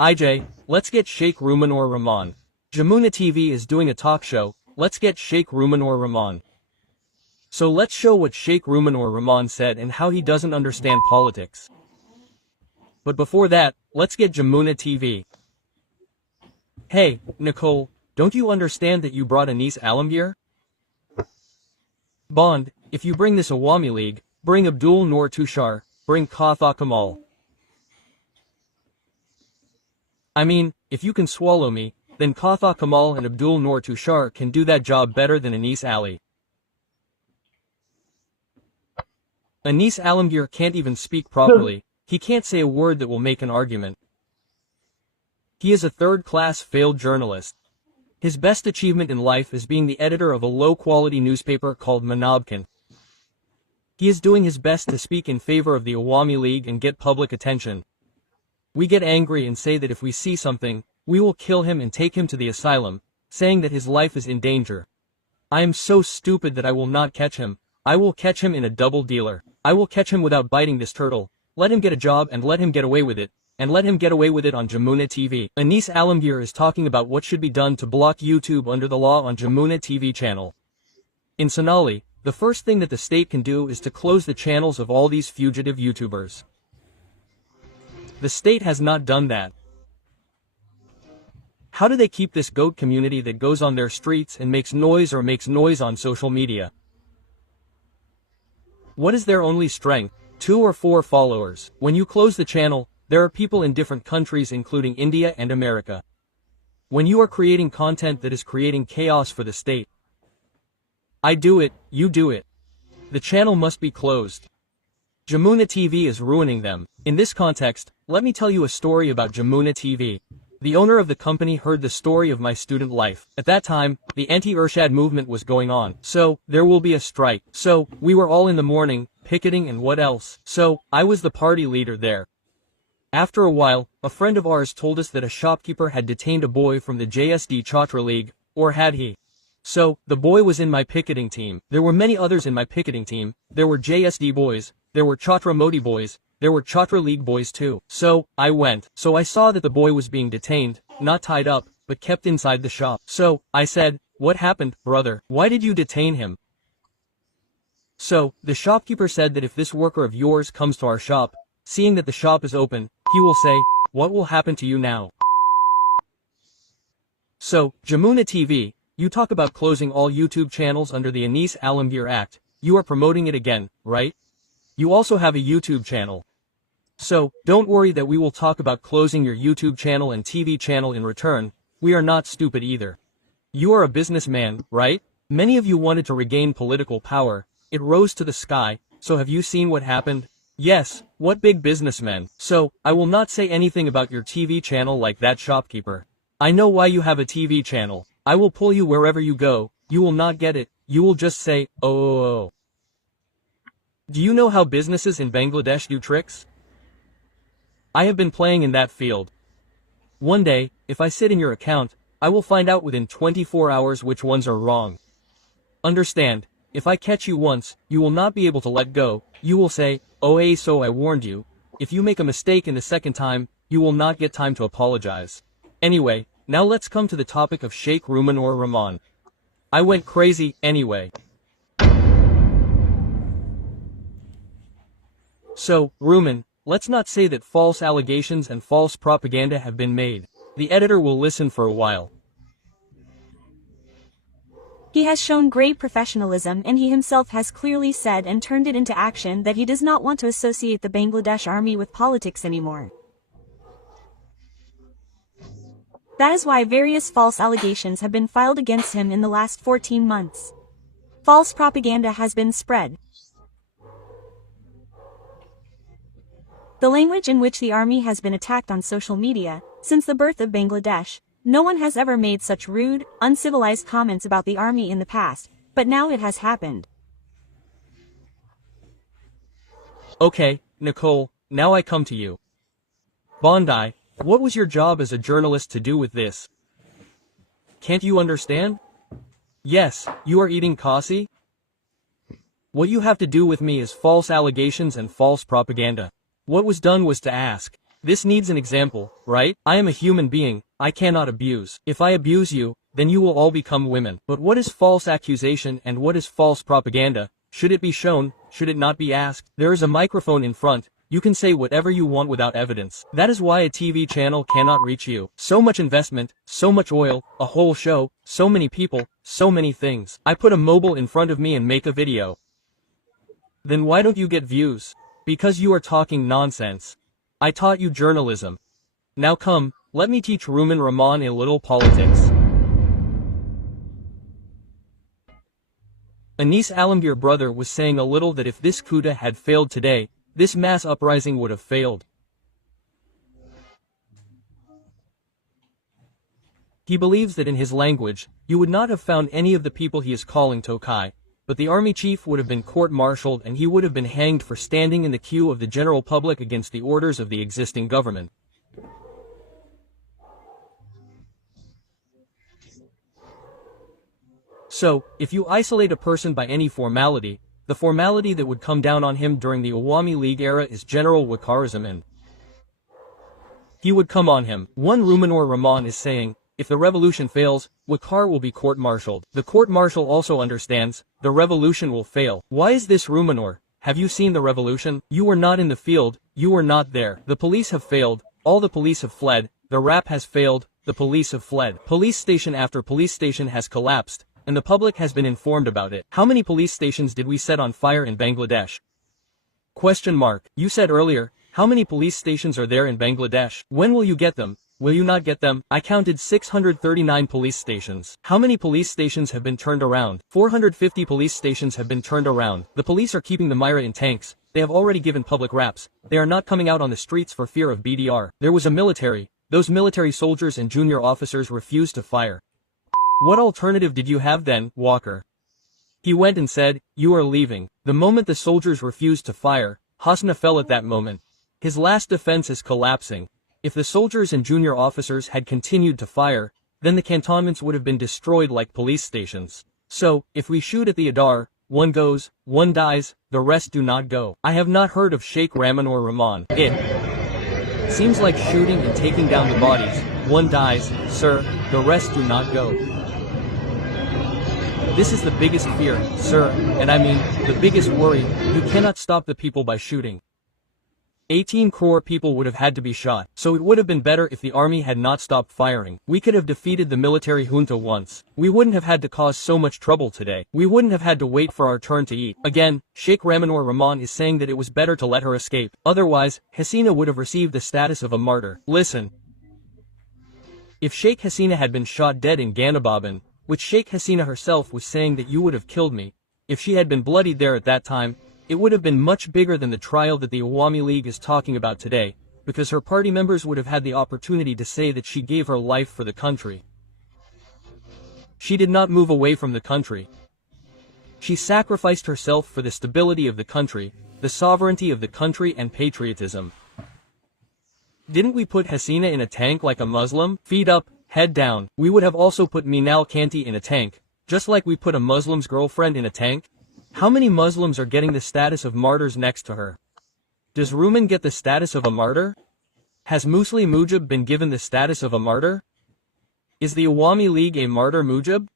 IJ, let's get Sheikh Rumanur Rahman. Jamuna TV is doing a talk show, let's get Sheikh Rumanur Rahman. So let's show what Sheikh Rumanur Rahman said and how he doesn't understand politics. But before that, let's get Jamuna TV. Hey, Nicole, don't you understand that you brought Anis Alamgir? Bond, if you bring this Awami League, bring Abdul Noor Tushar, bring Katha Kamal. I mean, if you can swallow me, then Katha Kamal and Abdul Noor Tushar can do that job better than Anis Ali. Anis Alamgir can't even speak properly, he can't say a word that will make an argument. He is a third-class failed journalist. His best achievement in life is being the editor of a low-quality newspaper called Manabkan. He is doing his best to speak in favor of the Awami League and get public attention. We get angry and say that if we see something, we will kill him and take him to the asylum, saying that his life is in danger. I am so stupid that I will not catch him. I will catch him in a double dealer. I will catch him without biting this turtle. Let him get a job and let him get away with it. And let him get away with it on Jamuna TV. Anis Alamgir is talking about what should be done to block YouTube under the law on Jamuna TV channel. In Sonali, the first thing that the state can do is to close the channels of all these fugitive YouTubers. The state has not done that. How do they keep this goat community that goes on their streets and makes noise on social media? What is their only strength? 2 or 4 followers. When you close the channel, there are people in different countries including India and America. When you are creating content that is creating chaos for the state. I do it, you do it. The channel must be closed. Jamuna TV is ruining them. In this context, let me tell you a story about Jamuna TV. The owner of the company heard the story of my student life. At that time, the anti-Irshad movement was going on. So, there will be a strike. So, we were all in the morning, picketing and what else. So, I was the party leader there. After a while, a friend of ours told us that a shopkeeper had detained a boy from the JSD Chhatra League, or had he? So, the boy was in my picketing team. There were many others in my picketing team. There were JSD boys, there were Chhatra Modi boys, there were Chhatra League boys too. So, I went. So I saw that the boy was being detained, not tied up, but kept inside the shop. So, I said, "What happened, brother? Why did you detain him?" So, the shopkeeper said that if this worker of yours comes to our shop, seeing that the shop is open, he will say, "What will happen to you now?" So, Jamuna TV, you talk about closing all YouTube channels under the Anis Alamgir Act, you are promoting it again, right? You also have a YouTube channel. So, don't worry that we will talk about closing your YouTube channel and TV channel in return, we are not stupid either. You are a businessman, right? Many of you wanted to regain political power, it rose to the sky, so have you seen what happened? Yes, what big businessmen. So, I will not say anything about your TV channel like that shopkeeper. I know why you have a TV channel. I will pull you wherever you go, you will not get it, you will just say, oh. Do you know how businesses in Bangladesh do tricks? I have been playing in that field. One day, if I sit in your account, I will find out within 24 hours which ones are wrong. Understand, if I catch you once, you will not be able to let go, you will say, oh so I warned you. If you make a mistake in the second time, you will not get time to apologize. Anyway, now let's come to the topic of Sheikh Rumanur Rahman. I went crazy, anyway. So, Ruman, let's not say that false allegations and false propaganda have been made. The editor will listen for a while. He has shown great professionalism and he himself has clearly said and turned it into action that he does not want to associate the Bangladesh army with politics anymore. That is why various false allegations have been filed against him in the last 14 months. False propaganda has been spread. The language in which the army has been attacked on social media, since the birth of Bangladesh, no one has ever made such rude, uncivilized comments about the army in the past, but now it has happened. Okay, Nicole, now I come to you. Bondi, what was your job as a journalist to do with this? Can't you understand? Yes, you are eating kasi? What you have to do with me is false allegations and false propaganda. What was done was to ask. This needs an example, right? I am a human being, I cannot abuse. If I abuse you, then you will all become women. But what is false accusation and what is false propaganda? Should it be shown? Should it not be asked? There is a microphone in front. You can say whatever you want without evidence. That is why a TV channel cannot reach you. So much investment, so much oil, a whole show, so many people, so many things. I put a mobile in front of me and make a video. Then why don't you get views? Because you are talking nonsense. I taught you journalism. Now come, let me teach Ruman Rahman a little politics. Anis Alamgir brother was saying a little that if this coup had failed today, this mass uprising would have failed. He believes that in his language, you would not have found any of the people he is calling Tokai, but the army chief would have been court-martialed and he would have been hanged for standing in the queue of the general public against the orders of the existing government. So, if you isolate a person by any formality, the formality that would come down on him during the Awami League era is General Waqarism, and he would come on him. One Rumanur Rahman is saying, if the revolution fails, Waqar will be court-martialed. The court-martial also understands, the revolution will fail. Why is this Rumanur? Have you seen the revolution? You were not in the field, you were not there. The police have failed, all the police have fled, the rap has failed, the police have fled. Police station after police station has collapsed, and the public has been informed about it. How many police stations did we set on fire in Bangladesh? Question mark. You said earlier, how many police stations are there in Bangladesh? When will you get them? Will you not get them? I counted 639 police stations. How many police stations have been turned around? 450 police stations have been turned around. The police are keeping the Myra in tanks. They have already given public raps. They are not coming out on the streets for fear of BDR. There was a military. Those military soldiers and junior officers refused to fire. What alternative did you have then, Walker? He went and said, you are leaving. The moment the soldiers refused to fire, Hasna fell at that moment. His last defense is collapsing. If the soldiers and junior officers had continued to fire, then the cantonments would have been destroyed like police stations. So, if we shoot at the Adar, one goes, one dies, the rest do not go. I have not heard of Sheikh Ramanur Rahman. It seems like shooting and taking down the bodies. One dies, sir, the rest do not go. This is the biggest fear, sir, and I mean, the biggest worry. You cannot stop the people by shooting. 18 crore people would have had to be shot, so it would have been better if the army had not stopped firing. We could have defeated the military junta once. We wouldn't have had to cause so much trouble today. We wouldn't have had to wait for our turn to eat. Again, Sheikh Ramanur Rahman is saying that it was better to let her escape. Otherwise, Hasina would have received the status of a martyr. Listen. If Sheikh Hasina had been shot dead in Ganababan, which Sheikh Hasina herself was saying that you would have killed me, if she had been bloodied there at that time, it would have been much bigger than the trial that the Awami League is talking about today, because her party members would have had the opportunity to say that she gave her life for the country. She did not move away from the country. She sacrificed herself for the stability of the country, the sovereignty of the country and patriotism. Didn't we put Hasina in a tank like a Muslim? Feet up, head down. We would have also put Minal Kanti in a tank, just like we put a Muslim's girlfriend in a tank. How many Muslims are getting the status of martyrs next to her? Does Ruman get the status of a martyr? Has Musli Mujib been given the status of a martyr? Is the Awami League a martyr Mujib?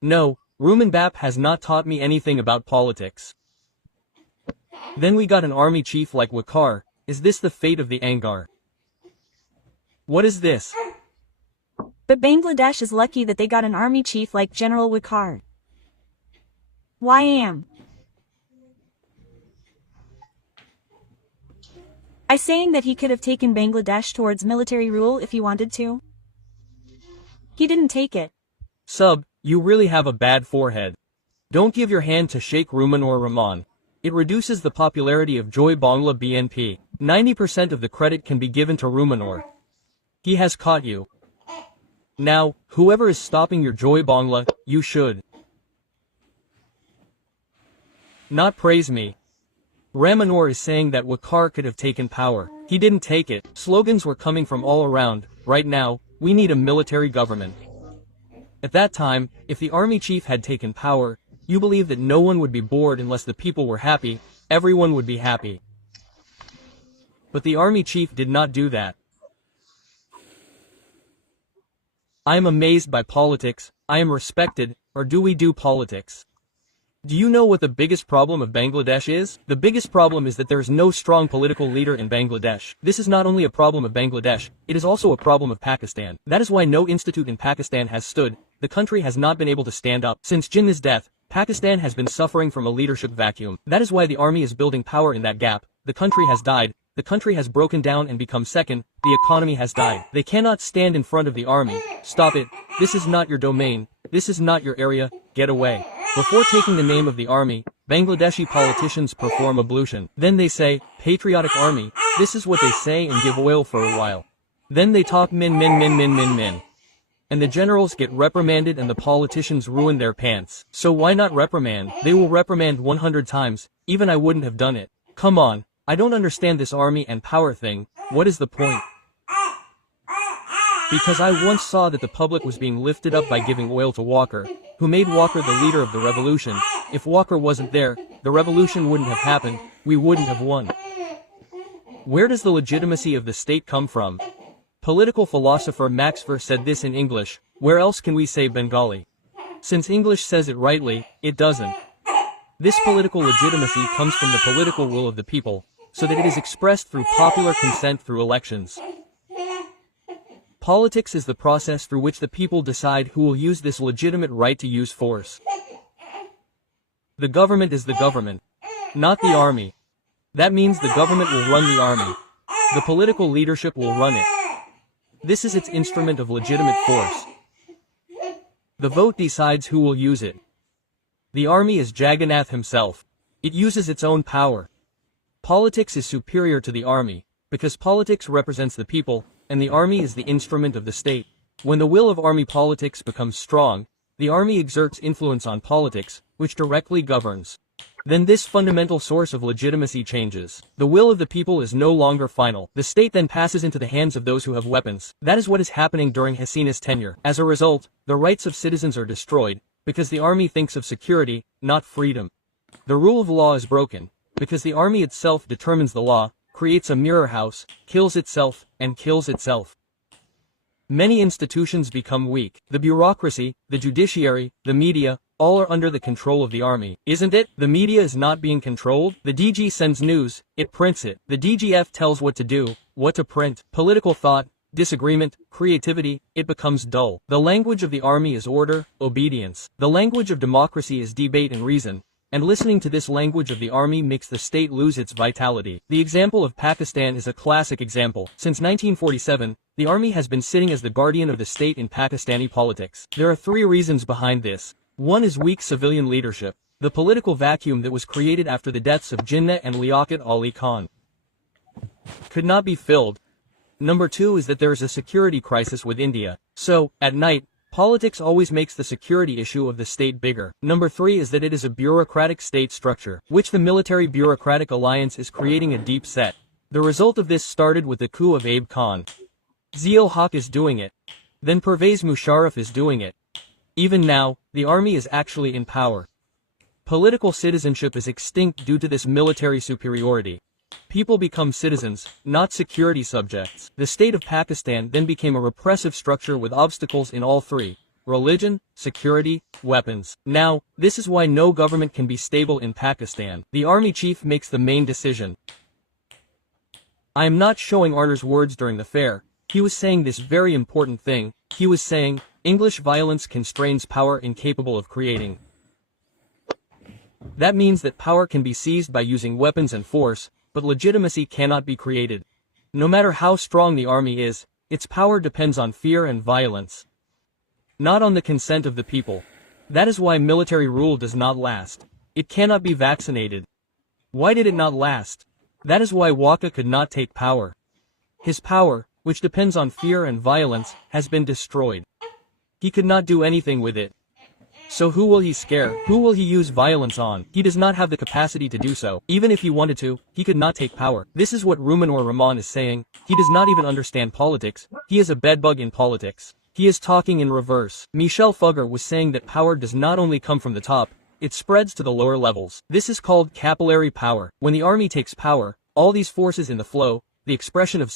No, Ruman Bap has not taught me anything about politics. Then we got an army chief like Waqar. Is this the fate of the Angar? What is this? But Bangladesh is lucky that they got an army chief like General Waqar. Why am I saying that he could have taken Bangladesh towards military rule if he wanted to? He didn't take it. Sub, you really have a bad forehead. Don't give your hand to Sheikh Rumanur Rahman. It reduces the popularity of Joy Bangla BNP. 90% of the credit can be given to Rumanur. He has caught you. Now, whoever is stopping your Joy Bangla, you should not praise me. Ramanur is saying that Waqar could have taken power. He didn't take it. Slogans were coming from all around. Right now, we need a military government. At that time, if the army chief had taken power, you believe that no one would be bored unless the people were happy, everyone would be happy. But the army chief did not do that. I am amazed by politics. I am respected, or do we do politics? Do you know what the biggest problem of Bangladesh is? The biggest problem is that there is no strong political leader in Bangladesh. This is not only a problem of Bangladesh, it is also a problem of Pakistan. That is why no institute in Pakistan has stood. The country has not been able to stand up. Since Jinnah's death, Pakistan has been suffering from a leadership vacuum. That is why the army is building power in that gap. The country has died. The country has broken down and become second. The economy has died. They cannot stand in front of the army. Stop it. This is not your domain. This is not your area. Get away. Before taking the name of the army, Bangladeshi politicians perform ablution. Then they say, patriotic army. This is what they say and give oil for a while. Then they talk min. And the generals get reprimanded and the politicians ruin their pants. So why not reprimand? They will reprimand 100 times. Even I wouldn't have done it. Come on. I don't understand this army and power thing. What is the point? Because I once saw that the public was being lifted up by giving oil to Walker, who made Walker the leader of the revolution. If Walker wasn't there, the revolution wouldn't have happened. We wouldn't have won. Where does the legitimacy of the state come from? Political philosopher Max Weber said this in English. Where else can we say Bengali? Since English says it rightly, it doesn't. This political legitimacy comes from the political will of the people, so that it is expressed through popular consent through elections. Politics is the process through which the people decide who will use this legitimate right to use force. The government is the government, not the army. That means the government will run the army. The political leadership will run it. This is its instrument of legitimate force. The vote decides who will use it. The army is Jagannath himself. It uses its own power. Politics is superior to the army, because politics represents the people, and the army is the instrument of the state. When the will of army politics becomes strong, the army exerts influence on politics, which directly governs. Then this fundamental source of legitimacy changes. The will of the people is no longer final. The state then passes into the hands of those who have weapons. That is what is happening during Hasina's tenure. As a result, the rights of citizens are destroyed, because the army thinks of security, not freedom. The rule of law is broken, because the army itself determines the law, creates a mirror house, kills itself, and kills itself. Many institutions become weak. The bureaucracy, the judiciary, the media, all are under the control of the army. Isn't it? The media is not being controlled. The DG sends news, it prints it. The DGF tells what to do, what to print. Political thought, disagreement, creativity, it becomes dull. The language of the army is order, obedience. The language of democracy is debate and reason. And listening to this language of the army makes the state lose its vitality. The example of Pakistan is a classic example. Since 1947, the army has been sitting as the guardian of the state in Pakistani politics. There are 3 reasons behind this. One is weak civilian leadership, the political vacuum that was created after the deaths of Jinnah and Liaquat Ali Khan could not be filled. Number 2 is that there is a security crisis with India. So, at night, politics always makes the security issue of the state bigger. Number 3 is that it is a bureaucratic state structure, which the military bureaucratic alliance is creating a deep set. The result of this started with the coup of Abe Khan. Zia-ul Haq is doing it. Then Pervez Musharraf is doing it. Even now, the army is actually in power. Political citizenship is extinct due to this military superiority. People become citizens, not security subjects. The state of Pakistan then became a repressive structure with obstacles in all 3: religion, security, weapons. Now, this is why no government can be stable in Pakistan. The army chief makes the main decision. I am not showing Arner's words during the fair. He was saying this very important thing. He was saying, English violence constrains power incapable of creating. That means that power can be seized by using weapons and force, but legitimacy cannot be created. No matter how strong the army is, its power depends on fear and violence, not on the consent of the people. That is why military rule does not last. It cannot be vaccinated. Why did it not last? That is why Waka could not take power. His power, which depends on fear and violence, has been destroyed. He could not do anything with it. So who will he scare? Who will he use violence on? He does not have the capacity to do so. Even if he wanted to, he could not take power. This is what Rumanur Rahman is saying. He does not even understand politics. He is a bedbug in politics. He is talking in reverse. Michel Fugger was saying that power does not only come from the top, it spreads to the lower levels. This is called capillary power. When the army takes power, all these forces in the flow, the expression of